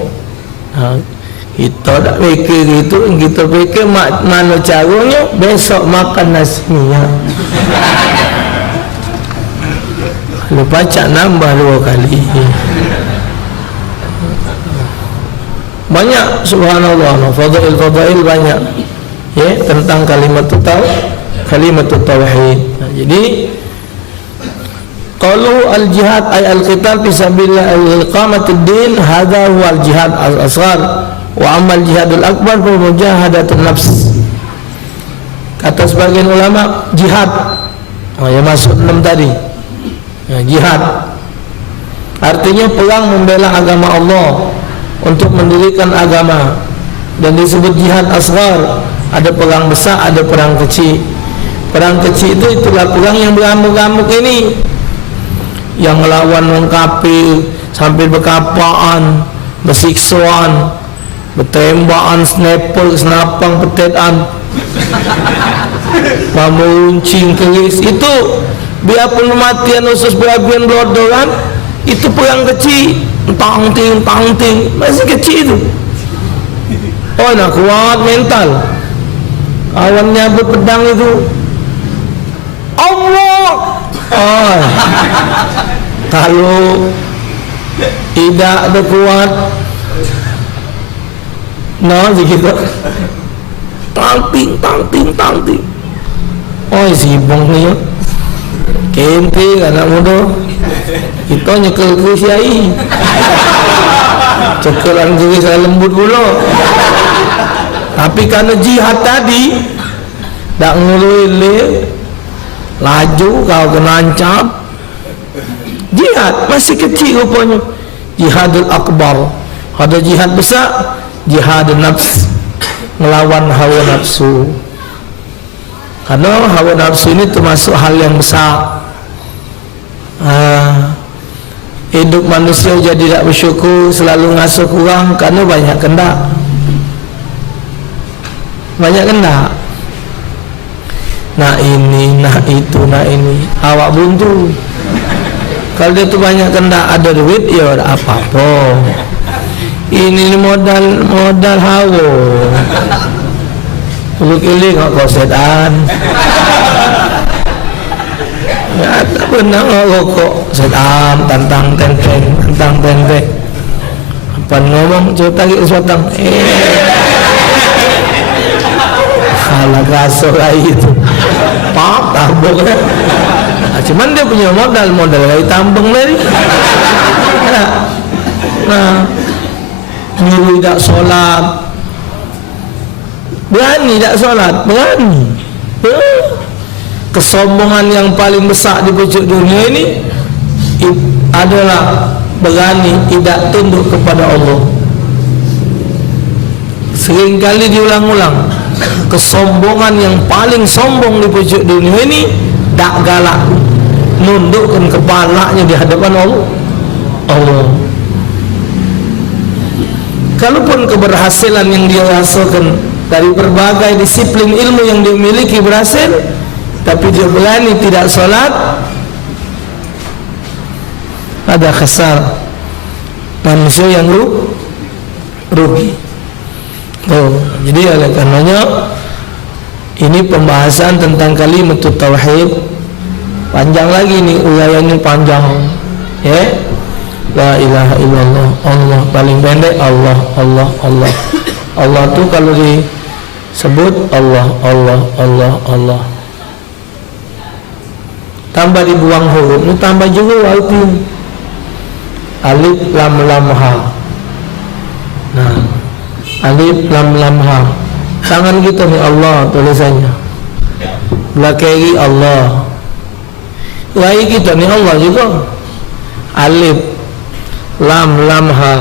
Kita tak fikir gitu, kita fikir mana caranya besok makan nasi minyak. Lupa cak nambah 2 kali. Banyak, subhanallah, fadail banyak ya tentang kalimat tauhid. Jadi qalu al-jihad ay al-qital fi sabilillah al-iqamatud din, hadha huwa al-jihad al-asghar, wa amma al-jihad al-akbar fa mujahadatun nafs. Kata sebagian ulama, jihad yang masuk 6 tadi ya, jihad artinya perang membela agama Allah, untuk mendirikan agama, dan disebut jihad asghar. Ada perang besar, ada perang kecil. Perang kecil itu itulah perang yang beramuk-amuk ini, yang melawan orang kafir sampai berkapaan, bersiksaan, bertembakan, sniper, senapang, petetan, memuncing keris. Itu biarpun kematian usus berabian belodoran, itu perang kecil. Tang-ting, masih kecil itu. Oh, nak kuat mental. Kawan nyabut pedang itu, Allah. Oh, kalau tidak ada kuat, nah begitu. Tang-ting. Oh, sibong ni ya. Kente anak muda. Kita nyekel keris yai. Cekelan keris saya lembut pula. Tapi karena jihad tadi tak ngului laju kau kena ancam. Jihad masih kecil rupanya. Jihadul akbar. Ada jihad besar, jihad nafs, melawan hawa nafsu. Karena hawa nafsu ini termasuk hal yang besar. Hidup manusia jadi tak bersyukur, selalu ngasuh kurang karena banyak kendak. Nak ini, nak itu, nak ini, awak buntu. Kalau dia tu banyak kendak, ada duit, ya ada apa-apa. Ini modal hawa. Kili-kili kau setan. Ya, tak benar rokok setan, tantang tenteng. Apa ngomong cerita lagi sesuatu. Salah kasar itu. Pak tabung kan. Cuman dia punya modal dari tambang tadi. Nah, nyuruh tak solat. Berani tak solat? Berani. Kesombongan yang paling besar di pucuk dunia ini adalah berani tidak tunduk kepada Allah. Seringkali diulang-ulang, kesombongan yang paling sombong di pucuk dunia ini tak galak nundukkan kepalanya di hadapan Allah. Kalaupun keberhasilan yang dia hasilkan dari berbagai disiplin ilmu yang dia miliki berhasil, tapi dia berani tidak solat, ada khasar, manusia yang rugi. Jadi oleh karenanya ini pembahasan tentang kalimat tauhid. Panjang lagi nih, uraiannya panjang ya. La ilaha illallah, Allah paling pendek, Allah. Allah tu kalau disebut Allah. Tambah dibuang huruf, ini tambah juga arti alif lam ha. Nah, alif lam lam ha. Tangan kita ni Allah tulisannya. Belah kiri Allah. Kaki kita ni Allah juga. Alif lam lam ha.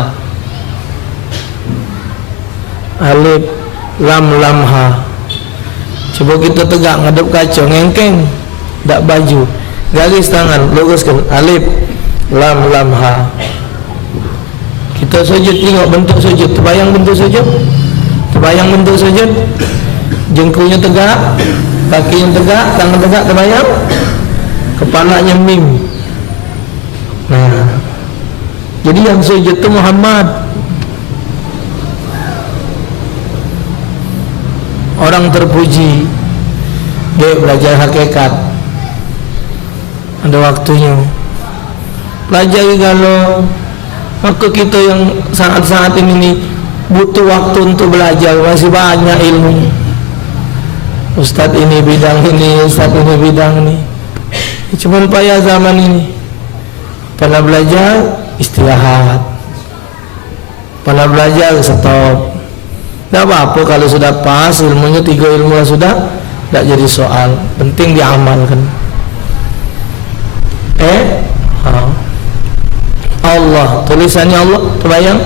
Alif lam lam ha. Cuba kita tegak ngadep kaca ngengkeng, tak baju. Garis tangan, luruskan. Alif lam lam ha. Kita sujud, tengok bentuk sujud. Terbayang bentuk sujud? Terbayang bentuk sujud? Jengkunya tegak, kakinya tegak, tangan tegak, terbayang? Kepalanya mim. Nah, jadi yang sujud itu Muhammad. Orang terpuji, dia belajar hakikat. Ada waktunya. Pelajari kalau maka kita yang saat-saat ini butuh waktu untuk belajar, masih banyak ilmu. Ustaz ini bidang ini, Ustaz ini bidang ini. Cuma payah zaman ini. Pernah belajar, istirahat. Pernah belajar, stop. Tak apa-apa kalau sudah pas ilmunya, 3 ilmu lah sudah, tak jadi soal. Penting diamalkan. Allah, tulisannya Allah, terbayang?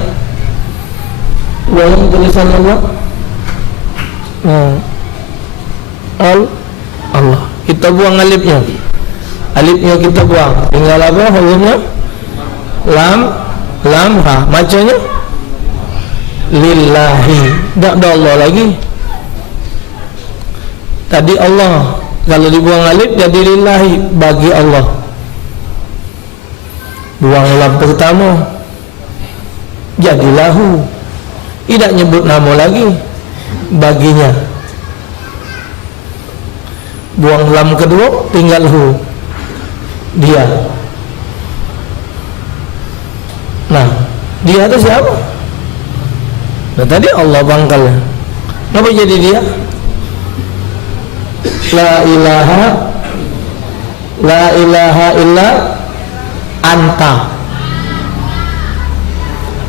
Terbayang tulisannya Allah? Allah. Kita buang alifnya. Alifnya kita buang. Tinggal apa hurufnya? Lam ha. Macanya lillahi. Tak ada Allah lagi. Tadi Allah, kalau dibuang alif jadi lillahi, bagi Allah. Buang lam pertama, jadi lahu. Tidak nyebut nama lagi, baginya. Buang lam kedua, tinggal hu, dia. Nah, dia itu siapa? Nah, tadi Allah pangkalnya. Kenapa jadi dia? La ilaha illa anta.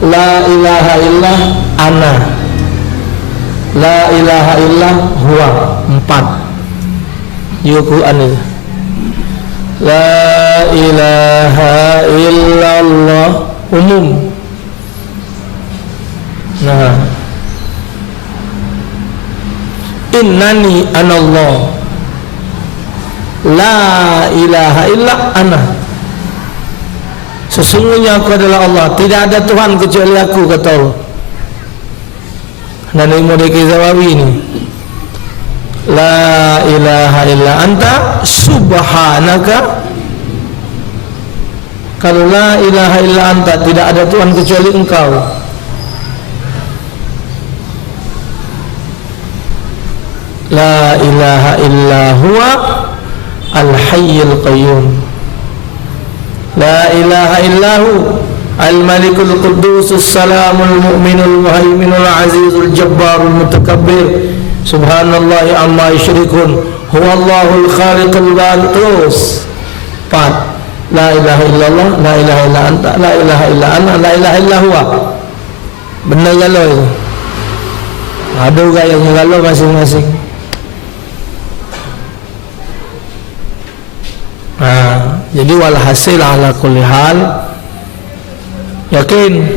La ilaha illa ana. La ilaha illa huwa. 4 di Al-Quran itu. La ilaha illallah umum. Nah, innani anallah. La ilaha illa ana. Sesungguhnya aku adalah Allah, tidak ada Tuhan kecuali aku, kata Allah. Dan ilmu Deki Zawawi ini, la ilaha illa anta subhanaka. Kalau la ilaha illa anta, tidak ada Tuhan kecuali engkau. La ilaha illa huwa al-hayyul qayyum. La ilaha illahu al-malikul qudusus salamul mu'minul muhaiminul azizul jabbarul mutakabbir. Subhanallahi amma yushrikun. Huwallahul khaliqul bari. Terus 4. La ilaha illallah, la ilaha illa anta, la ilaha illa ana, la ilaha illa huwa. Benar galau itu. Ada gaya yang galau masing-masing. Jadi walhasil ala kulli hal, yakin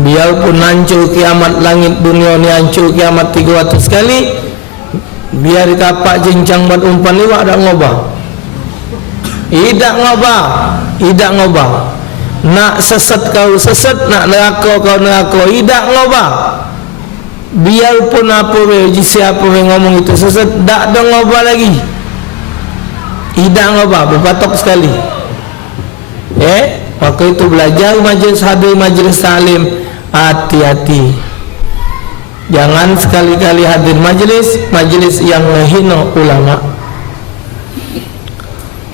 biarpun hancur kiamat, langit dunia ni hancur kiamat 300 kali, biar tapak jencang buat umpan liwak tak ngobah. Tidak ngobah. Nak sesat kau sesat, nak neraka kau neraka, tidak ngobah. Biarpun apa siapa yang ngomong itu sesat, tak ada ngobah lagi. Tidak ngobah, berpatok sekali. Waktu itu belajar majlis hadir, majlis salim, hati-hati. Jangan sekali-kali hadir majlis yang menghina ulama.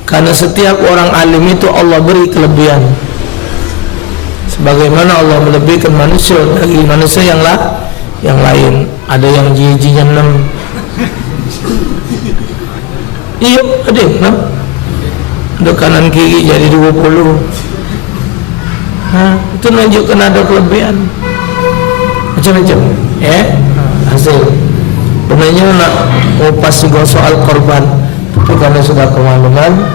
Karena setiap orang alim itu Allah beri kelebihan. Sebagaimana Allah melebihkan manusia dari manusia yang lain. Ada yang giginya 6. Iya, ada 6. Ada kanan kiri jadi 20. Itu menunjukkan ada kelebihan macam-macam hasil. Sebenarnya nak upas juga soal korban, tapi karena sudah kemaluman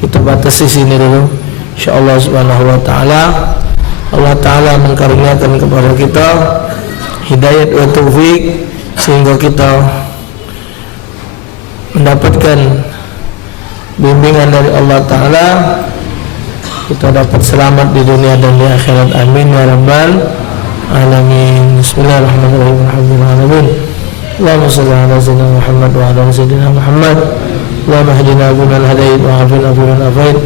kita batasi sini dulu. InsyaAllah subhanahu wa ta'ala, Allah ta'ala mengkaruniakan kepada kita hidayat wa taufik sehingga kita mendapatkan bimbingan dari Allah ta'ala, kita dapat selamat di dunia dan di akhirat. Amin ya rabbal alamin. Bismillahirrahmanirrahim. Alhamdulillahirabbil alamin. Allahumma shalli ala sayyidina Muhammad wa ala sayyidina Muhammad. Allahumma hdina biman hadait wa afina biman afait,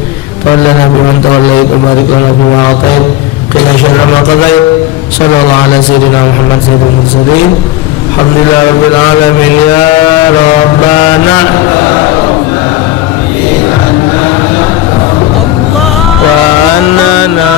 tawallana biman tawallait, wa barik lana bima atait, qina syarra ma qadait. Sallallahu ala sayyidina Muhammad sayyidil mursalin. Alhamdulillah rabbil alamin. Ya rabbana wa annana